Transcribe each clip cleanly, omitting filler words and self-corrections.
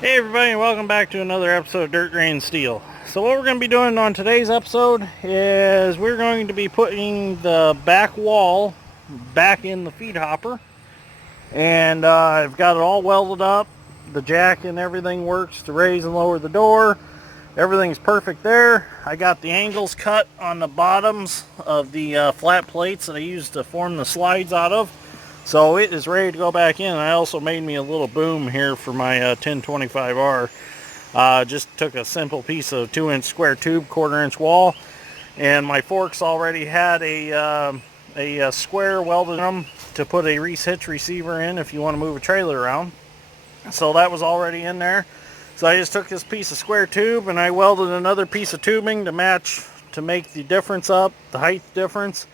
Hey everybody, and welcome back to another episode of Dirt Grain Steel. So what we're going to be doing on today's episode is we're going to be putting the back wall back in the feed hopper. And I've got it all welded up. The jack and everything works to raise and lower the door. Everything's perfect there. I got the angles cut on the bottoms of the flat plates that I used to form the slides out of. So it is ready to go back in. I also made me a little boom here for my 1025R. Just took a simple piece of 2-inch square tube, 1/4-inch wall, and my forks already had a square welded in them to put a Reese hitch receiver in if you want to move a trailer around. So that was already in there. So I just took this piece of square tube and I welded another piece of tubing to match, to make the difference up, the height difference,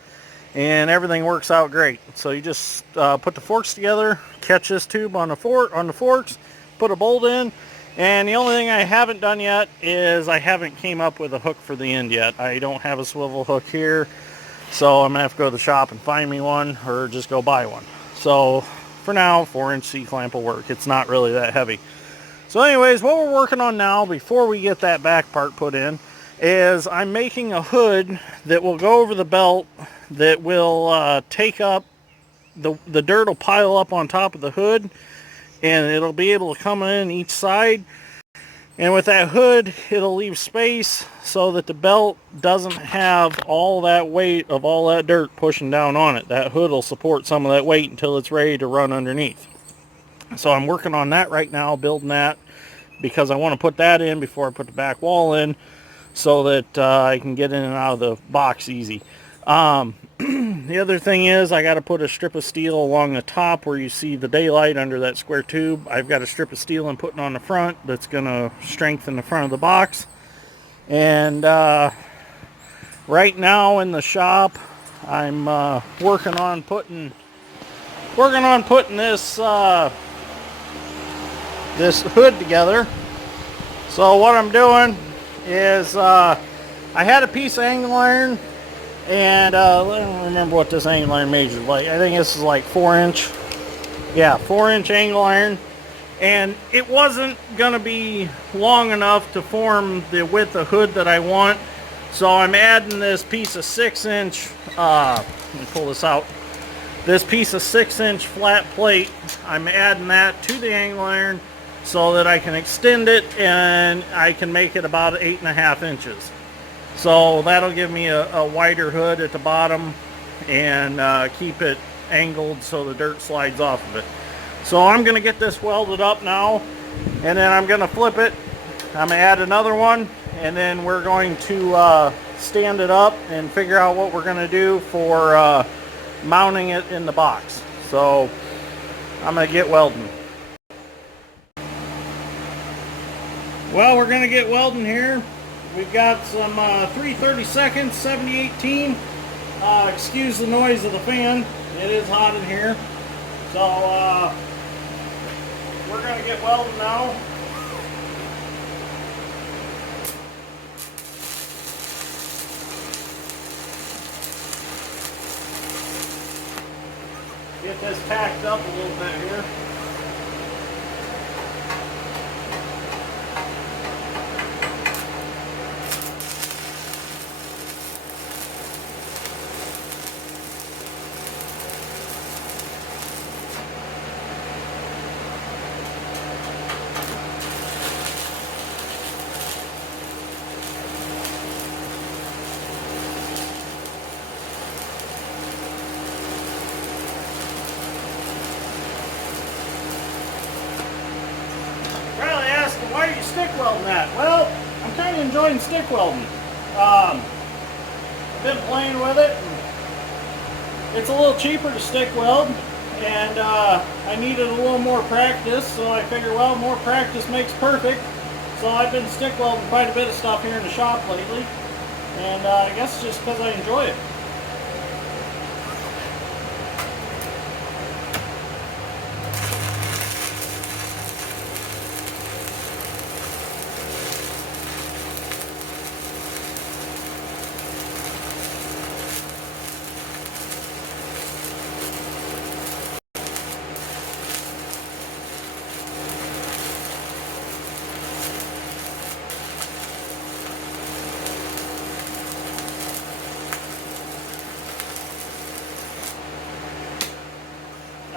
and everything works out great. So you just put the forks together, catch this tube on the forks, put a bolt in, and the only thing I haven't done yet is I haven't came up with a hook for the end yet. I don't have a swivel hook here, so I'm gonna have to go to the shop and find me one, or just go buy one. So for now, 4-inch C-clamp will work. It's not really that heavy. So anyways, what we're working on now, before we get that back part put in, is I'm making a hood that will go over the belt, that will take up, the dirt will pile up on top of the hood, and it'll be able to come in each side. And with that hood, it'll leave space so that the belt doesn't have all that weight of all that dirt pushing down on it. That hood will support some of that weight until it's ready to run underneath. So I'm working on that right now, building that, because I want to put that in before I put the back wall in, so that I can get in and out of the box easy. The other thing is I got to put a strip of steel along the top where you see the daylight under that square tube. I've got a strip of steel I'm putting on the front that's going to strengthen the front of the box. And right now in the shop, I'm working on putting this this hood together. So what I'm doing is I had a piece of angle iron, and I don't remember what this angle iron measures like. I think this is like 4-inch. Yeah, 4-inch angle iron. And it wasn't going to be long enough to form the width of hood that I want. So I'm adding this piece of 6-inch, let me pull this out. This piece of 6-inch flat plate, I'm adding that to the angle iron so that I can extend it, and I can make it about 8.5 inches. So that'll give me a wider hood at the bottom, and keep it angled so the dirt slides off of it. So I'm going to get this welded up now, and then I'm going to flip it. I'm going to add another one, and then we're going to stand it up and figure out what we're going to do for mounting it in the box. So I'm going to get welding. Well, we're going to get welding here. We've got some 3/32 7018. Excuse the noise of the fan. It is hot in here. So we're going to get welding now. Get this tacked up a little bit here. Why are you stick welding that? Well, I'm kind of enjoying stick welding. I've been playing with it. It's a little cheaper to stick weld, and I needed a little more practice, so I figured, well, more practice makes perfect. So I've been stick welding quite a bit of stuff here in the shop lately, and I guess just because I enjoy it.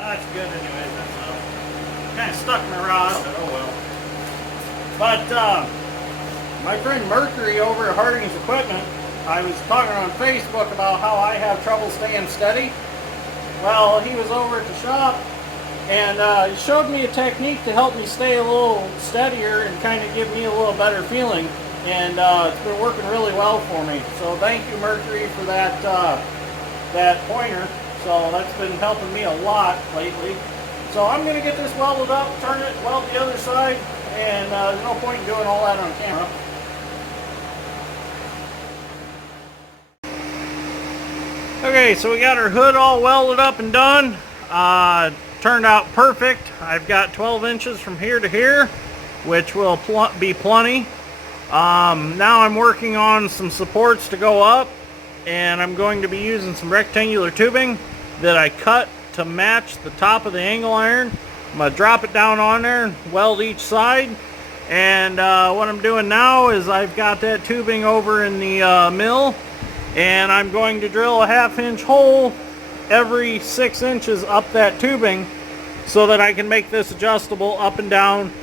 That's good anyways. That's kind of stuck in my rod, but oh well. But my friend Mercury over at Harding's Equipment, I was talking on Facebook about how I have trouble staying steady. Well, he was over at the shop and he showed me a technique to help me stay a little steadier and kind of give me a little better feeling. And it's been working really well for me. So thank you, Mercury, for that that pointer. So that's been helping me a lot lately. So I'm going to get this welded up, turn it, weld the other side, and there's no point in doing all that on camera. Okay, so we got our hood all welded up and done. Turned out perfect. I've got 12 inches from here to here, which will be plenty. Now I'm working on some supports to go up, and I'm going to be using some rectangular tubing that I cut to match the top of the angle iron. I'm going to drop it down on there and weld each side. And what I'm doing now is I've got that tubing over in the mill, and I'm going to drill a 1/2 inch hole every 6 inches up that tubing so that I can make this adjustable up and down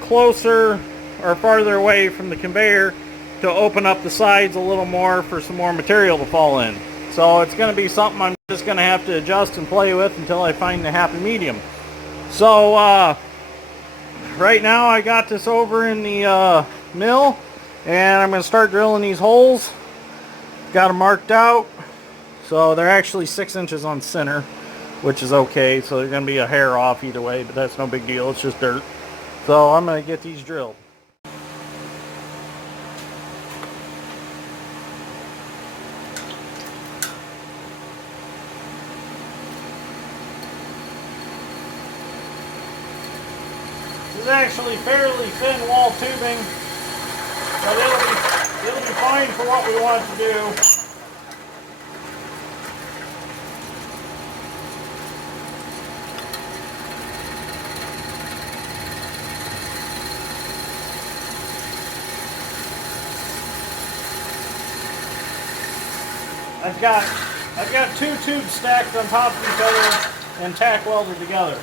closer or farther away from the conveyor to open up the sides a little more for some more material to fall in. So it's going to be something I'm just going to have to adjust and play with until I find the happy medium. So right now I got this over in the mill, and I'm going to start drilling these holes. Got them marked out. So they're actually 6 inches on center, which is okay. So they're going to be a hair off either way, but that's no big deal. It's just dirt. So I'm going to get these drilled. This is actually fairly thin wall tubing, but it'll be fine for what we want to do. I've got 2 tubes stacked on top of each other and tack welded together.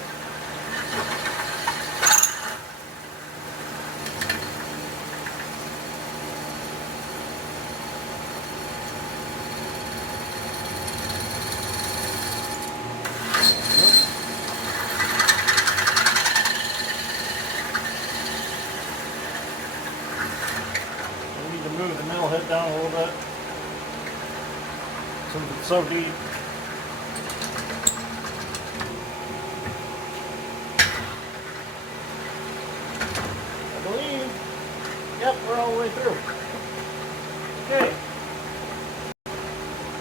I need to move the mill head down a little bit since it's so deep. I believe, yep, we're all the way through. Okay.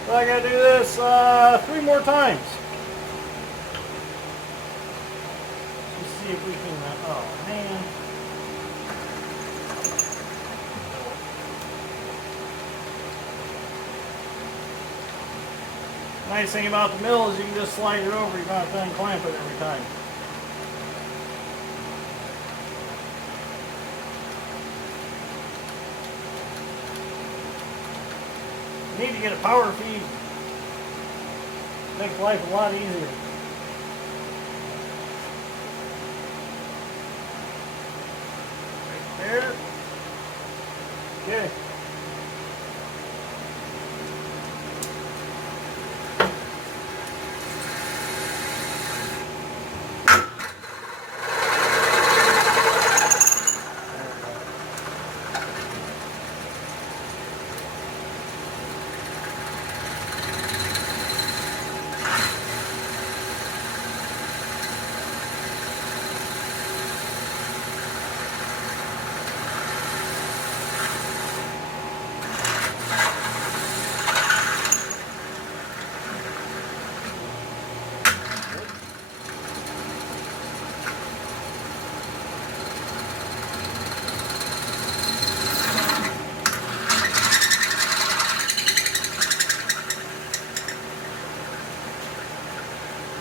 So I gotta do this 3 more times. Let's see if we can, oh man. Nice thing about the mill is you can just slide it over, you don't have to unclamp it every time. You need to get a power feed. Makes life a lot easier. Right there. Okay.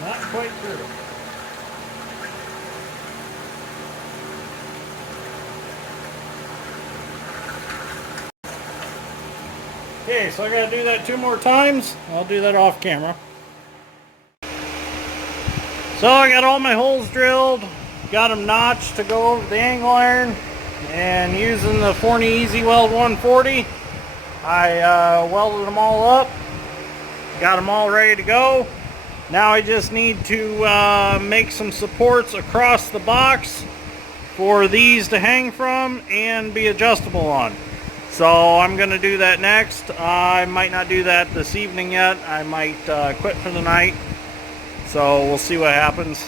Not quite through. Okay, so I gotta do that 2 more times. I'll do that off camera. So So I got all my holes drilled, got them notched to go over the angle iron, and using the Forney Easy Weld 140, I welded them all up, got them all ready to go. Now I just need to make some supports across the box for these to hang from and be adjustable on. So I'm going to do that next. I might not do that this evening yet. I might quit for the night. So we'll see what happens.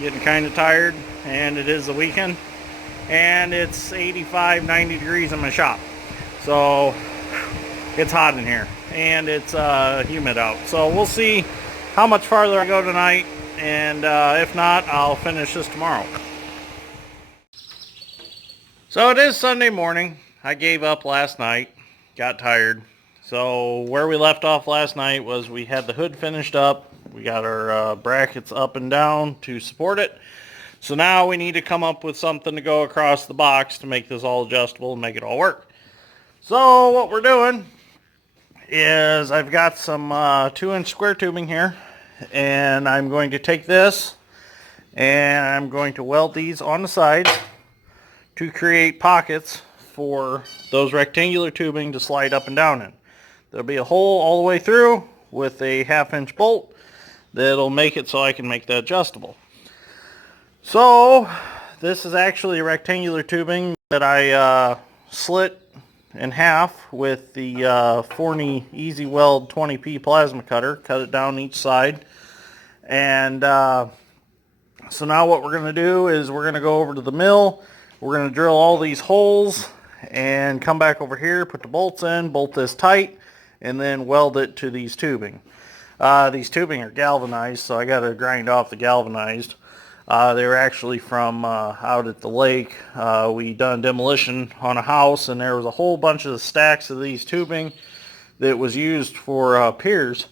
Getting kind of tired, and it is the weekend. And it's 85, 90 degrees in my shop. So it's hot in here, and it's humid out. So we'll see how much farther I go tonight, and if not, I'll finish this tomorrow. So it is Sunday morning. I gave up last night, got tired. So where we left off last night was we had the hood finished up. We got our brackets up and down to support it. So now we need to come up with something to go across the box to make this all adjustable and make it all work. So what we're doing is I've got some 2-inch square tubing here, and I'm going to take this and I'm going to weld these on the sides to create pockets for those rectangular tubing to slide up and down in. There'll be a hole all the way through with a 1/2-inch bolt that'll make it so I can make that adjustable. So this is actually a rectangular tubing that I slit in half with the Forney Easy Weld 20P plasma cutter, cut it down each side. And so now what we're going to do is we're going to go over to the mill. We're going to drill all these holes and come back over here, put the bolts in, bolt this tight, and then weld it to these tubing. These tubing are galvanized, so I got to grind off the galvanized. They were actually from out at the lake. We done demolition on a house, and there was a whole bunch of stacks of these tubing that was used for piers.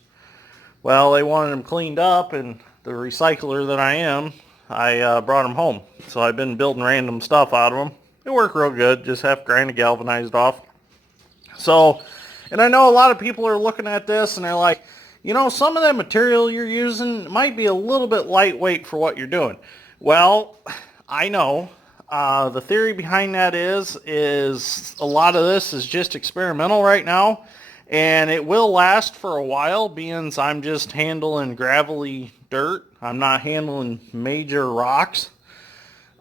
Well, they wanted them cleaned up, and the recycler that I am, I brought them home. So I've been building random stuff out of them. It worked real good, just have to grind the galvanized off. So, and I know a lot of people are looking at this and they're like, you know, some of that material you're using might be a little bit lightweight for what you're doing. Well, I know. The theory behind that is a lot of this is just experimental right now, and it will last for a while, being I'm just handling gravelly dirt. I'm not handling major rocks.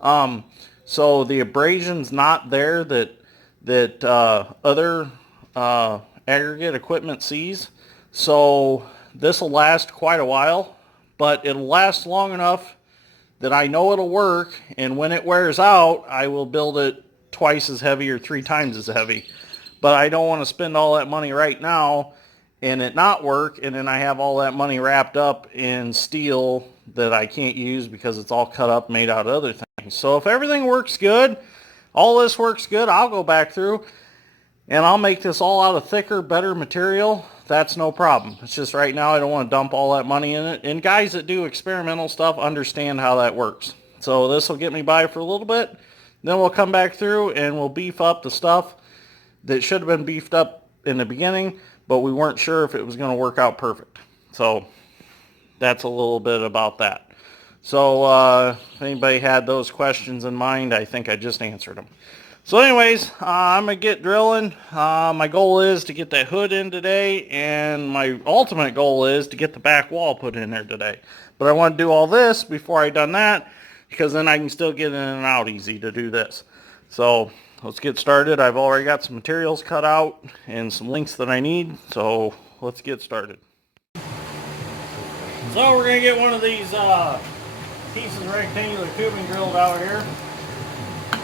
So the abrasion's not there that other aggregate equipment sees. So this will last quite a while, but it'll last long enough that I know it'll work, and when it wears out, I will build it twice as heavy or 3 times as heavy. But I don't want to spend all that money right now and it not work, and then I have all that money wrapped up in steel that I can't use because it's all cut up, made out of other things. So if everything works good, all this works good, I'll go back through and I'll make this all out of thicker, better material. That's no problem. It's just right now I don't want to dump all that money in it. And guys that do experimental stuff understand how that works. So this will get me by for a little bit. Then we'll come back through and we'll beef up the stuff that should have been beefed up in the beginning, but we weren't sure if it was going to work out perfect. So that's a little bit about that. So if anybody had those questions in mind, I think I just answered them. So anyways, I'm going to get drilling. My goal is to get that hood in today, and my ultimate goal is to get the back wall put in there today. But I want to do all this before I done that, because then I can still get in and out easy to do this. So let's get started. I've already got some materials cut out and some links that I need, so let's get started. So we're going to get one of these pieces of rectangular tubing drilled out here.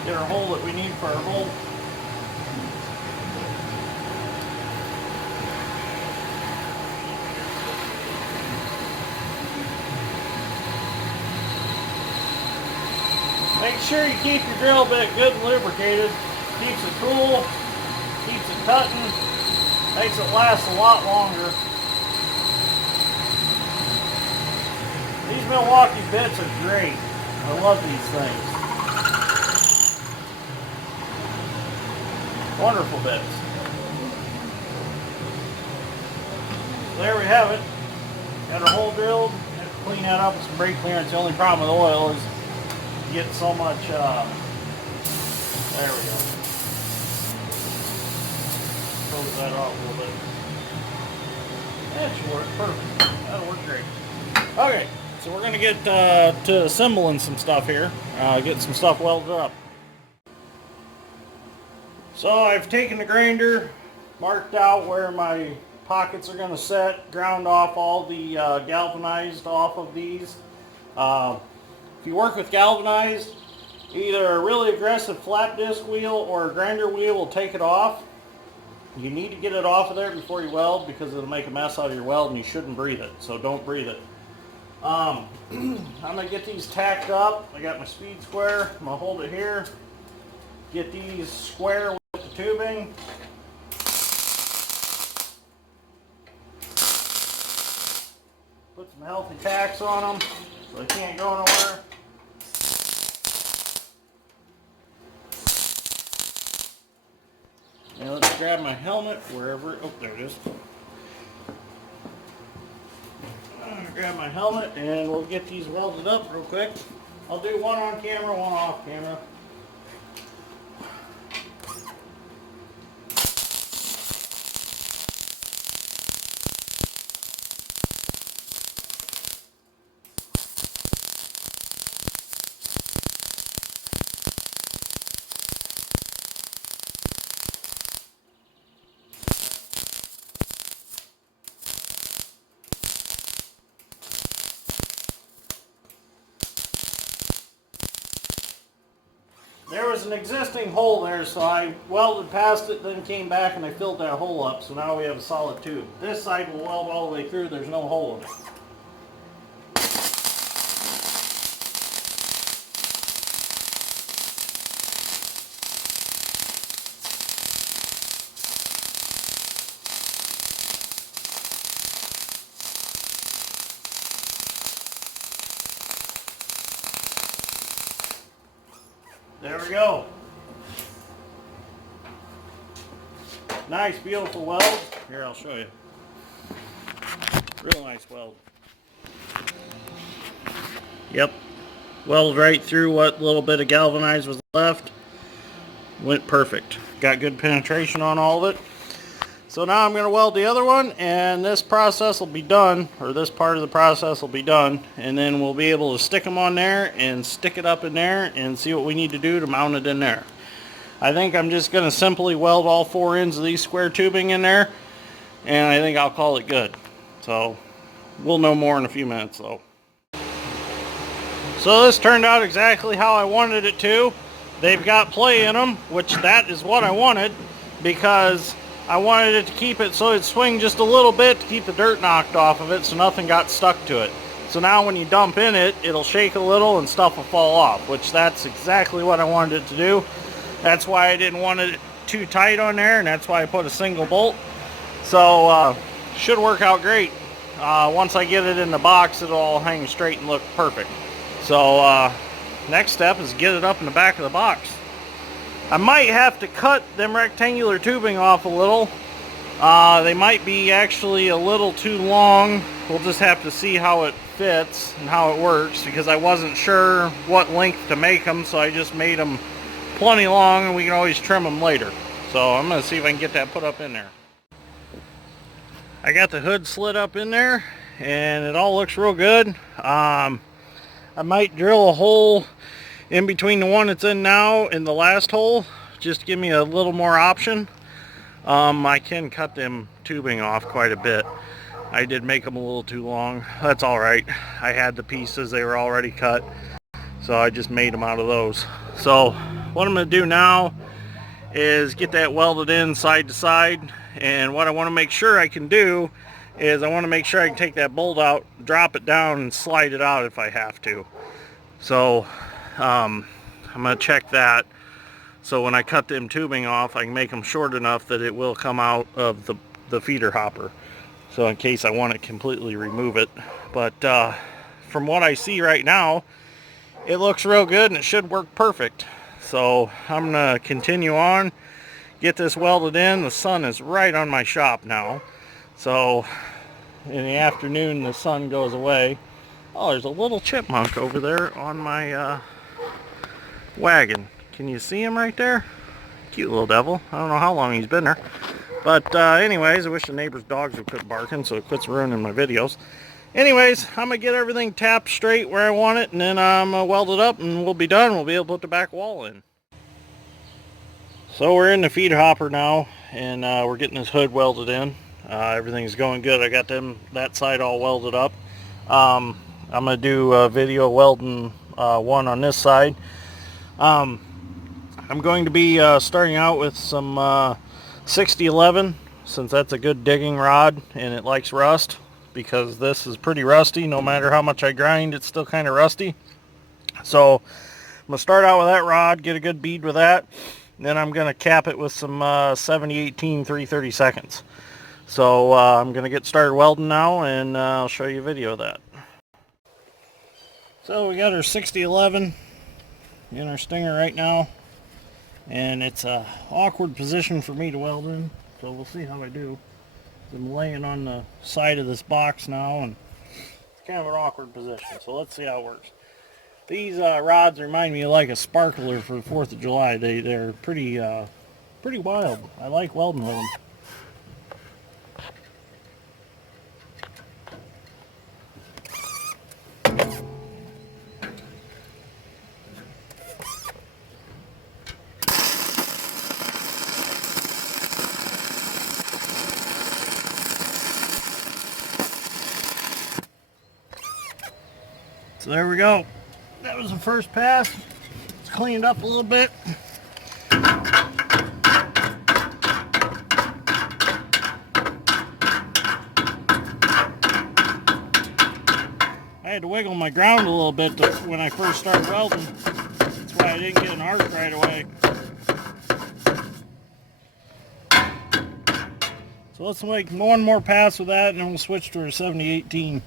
Get our hole that we need for our bolt. Make sure you keep your drill bit good and lubricated. Keeps it cool, keeps it cutting, makes it last a lot longer. These Milwaukee bits are great. I love these things. Wonderful bits. There we have it. Got our hole drilled. clean that up with some brake clearance. The only problem with oil is you get so much, there we go. Close that off a little bit. That should work perfect. That'll work great. Okay, so we're going to get to assembling some stuff here. Get some stuff welded up. So I've taken the grinder, marked out where my pockets are going to set, ground off all the galvanized off of these. If you work with galvanized, either a really aggressive flap disc wheel or a grinder wheel will take it off. You need to get it off of there before you weld because it'll make a mess out of your weld and you shouldn't breathe it, so don't breathe it. I'm going to get these tacked up. I got my speed square. I'm going to hold it here. Get these square with the tubing. Put some healthy tacks on them so they can't go nowhere. Now let's grab my helmet wherever, oh there it is. I'm going to grab my helmet and we'll get these welded up real quick. I'll do one on camera, one off camera. There was an existing hole there, so I welded past it, then came back and I filled that hole up, so now we have a solid tube. This side will weld all the way through, there's no hole in it. There we go. Nice, beautiful weld. Here, I'll show you. Real nice weld. Yep. Welded right through what little bit of galvanized was left. Went perfect. Got good penetration on all of it. So now I'm going to weld the other one, and this process will be done, or this part of the process will be done, and then we'll be able to stick them on there and stick it up in there and see what we need to do to mount it in there. I think I'm just going to simply weld all 4 ends of these square tubing in there, and I think I'll call it good. So we'll know more in a few minutes though. So this turned out exactly how I wanted it to. They've got play in them, which that is what I wanted, because I wanted it to keep it so it'd swing just a little bit to keep the dirt knocked off of it so nothing got stuck to it. So now when you dump in it, it'll shake a little and stuff will fall off, which that's exactly what I wanted it to do. That's why I didn't want it too tight on there, and that's why I put a single bolt. So should work out great. Once I get it in the box, it'll all hang straight and look perfect. So next step is get it up in the back of the box. I might have to cut them rectangular tubing off a little. They might be actually a little too long. We'll just have to see how it fits and how it works, because I wasn't sure what length to make them, so I just made them plenty long, and we can always trim them later. So I'm going to see if I can get that put up in there. I got the hood slid up in there, and it all looks real good. I might drill a hole in between the one it's in now and the last hole, just to give me a little more option. I can cut them tubing off quite a bit. I did make them a little too long. That's alright. I had the pieces, they were already cut, so I just made them out of those. So what I'm going to do now is get that welded in side to side, and what I want to make sure I can do is I want to make sure I can take that bolt out, drop it down, and slide it out if I have to. So I'm going to check that, so when I cut them tubing off, I can make them short enough that it will come out of the feeder hopper, so in case I want to completely remove it. But from what I see right now, it looks real good and it should work perfect. So I'm going to continue on, get this welded in. The sun is right on my shop now, so in the afternoon the sun goes away, Oh, there's a little chipmunk over there on my wagon. Can you see him right there? Cute little devil. I don't know how long he's been there. But anyways, I wish the neighbor's dogs would quit barking so it quits ruining my videos. Anyways, I'm going to get everything tapped straight where I want it, and then I'm going to weld it up, and we'll be done. We'll be able to put the back wall in. So we're in the feed hopper now, and we're getting this hood welded in. Everything's going good. I got that side all welded up. I'm going to do a video welding one on this side. I'm going to be starting out with some 6011, since that's a good digging rod and it likes rust, because this is pretty rusty. No matter how much I grind, it's still kind of rusty. So I'm going to start out with that rod, get a good bead with that. Then I'm going to cap it with some 7018 3/32. So I'm going to get started welding now, and I'll show you a video of that. So we got our 6011 in our stinger right now, and it's a awkward position for me to weld in, so we'll see how I do. I'm laying on the side of this box now, and it's kind of an awkward position, so let's see how it works. These rods remind me of like a sparkler for the 4th of July. They're pretty wild. I like welding with them. So there we go. That was the first pass. It's cleaned up a little bit. I had to wiggle my ground a little bit when I first started welding. That's why I didn't get an arc right away. So let's make one more pass with that, and then we'll switch to our 7018.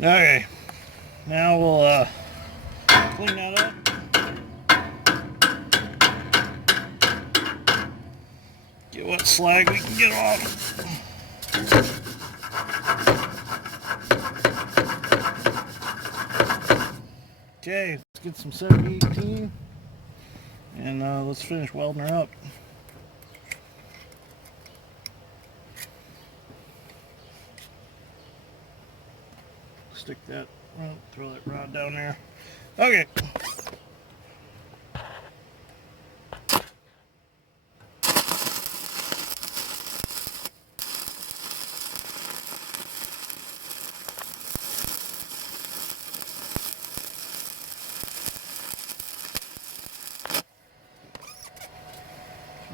Okay, now we'll clean that up. Get what slag we can get off. Okay, let's get some 7018, and let's finish welding her up. Stick that, throw that rod down there. Okay.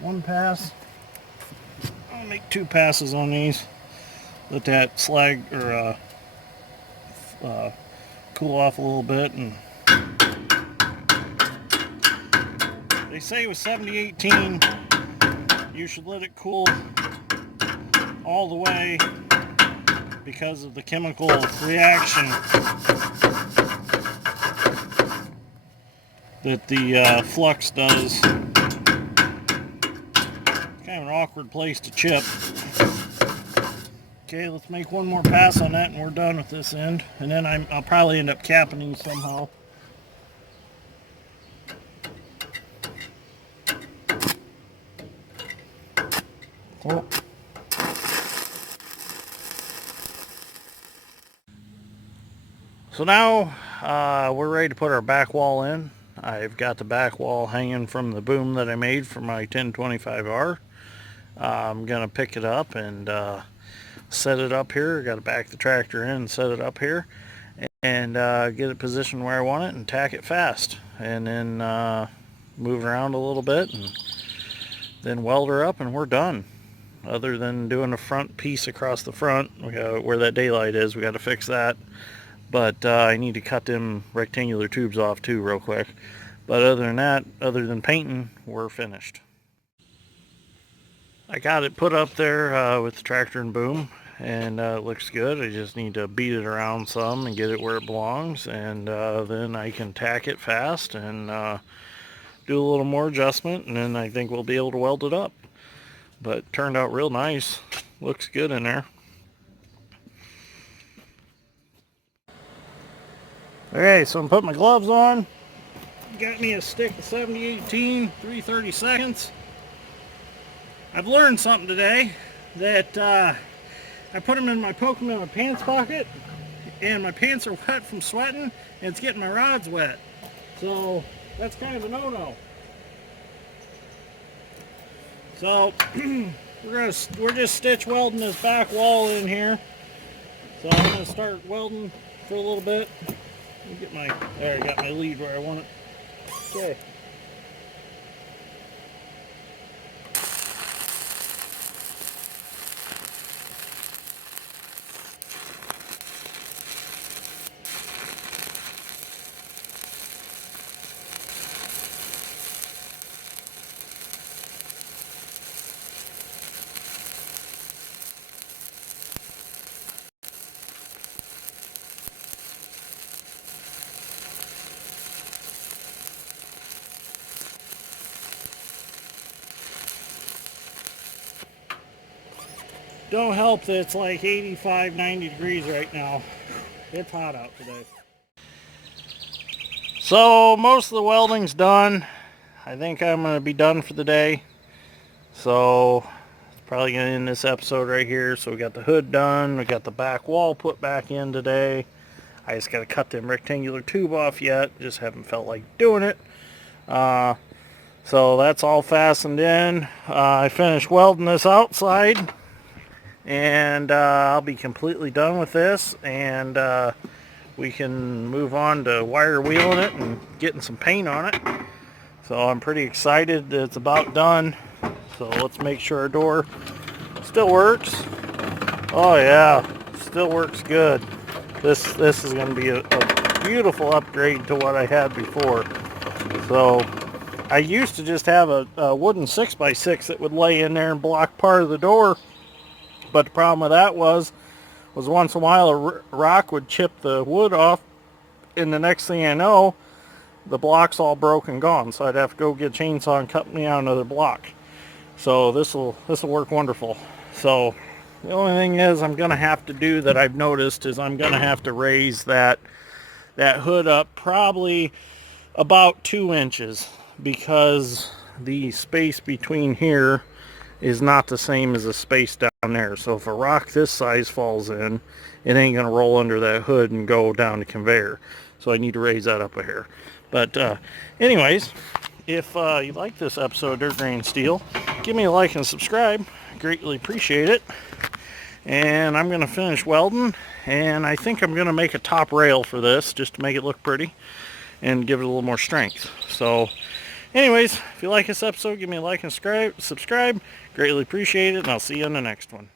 One pass. I'll make 2 passes on these. Let that slag or cool off a little bit, and they say with 7018 you should let it cool all the way because of the chemical reaction that the flux does. Kind of an awkward place to chip. Okay, let's make one more pass on that and we're done with this end. And then I'll probably end up capping these somehow. Oh. So now we're ready to put our back wall in. I've got the back wall hanging from the boom that I made for my 1025R. I'm going to pick it up and set it up here. Got to back the tractor in and set it up here, and get it positioned where I want it and tack it fast, and then move it around a little bit, and then weld her up, and we're done. Other than doing the front piece across the front, where that daylight is, we got to fix that. But I need to cut them rectangular tubes off too real quick. But other than that, other than painting, we're finished. I got it put up there with the tractor and boom, and it looks good. I just need to beat it around some and get it where it belongs, and then I can tack it fast and do a little more adjustment, and then I think we'll be able to weld it up. But it turned out real nice. Looks good in there. Okay, so I'm putting my gloves on. Got me a stick of 7018, 3/32. I've learned something today, that I put them in poke them in my pants pocket, and my pants are wet from sweating, and it's getting my rods wet. So that's kind of a no-no. So we're just stitch welding this back wall in here. So I'm gonna start welding for a little bit. Let me get there, I got my lead where I want it. Okay. Don't help that it's like 85, 90 degrees right now. It's hot out today. So most of the welding's done. I think I'm going to be done for the day. So it's probably going to end this episode right here. So we got the hood done. We got the back wall put back in today. I just got to cut them rectangular tube off yet. Just haven't felt like doing it. So that's all fastened in. I finished welding this outside. And I'll be completely done with this, and we can move on to wire wheeling it and getting some paint on it. So I'm pretty excited that it's about done. So let's make sure our door still works. Oh yeah, still works good. This is going to be a beautiful upgrade to what I had before. So I used to just have a wooden 6x6 that would lay in there and block part of the door. But the problem with that was once in a while a rock would chip the wood off, and the next thing I know, the block's all broke and gone. So I'd have to go get a chainsaw and cut me out another block. So this will work wonderful. So the only thing is I'm gonna have to do that I've noticed is I'm gonna have to raise that hood up probably about 2 inches, because the space between here is not the same as the space down there. So if a rock this size falls in, it ain't gonna roll under that hood and go down the conveyor. So I need to raise that up a hair. But anyways, if you like this episode of Dirt Grain Steel, give me a like and subscribe. Greatly appreciate it. And I'm gonna finish welding, and I think I'm gonna make a top rail for this just to make it look pretty and give it a little more strength. So anyways, if you like this episode, give me a like and subscribe. Greatly appreciate it, and I'll see you on the next one.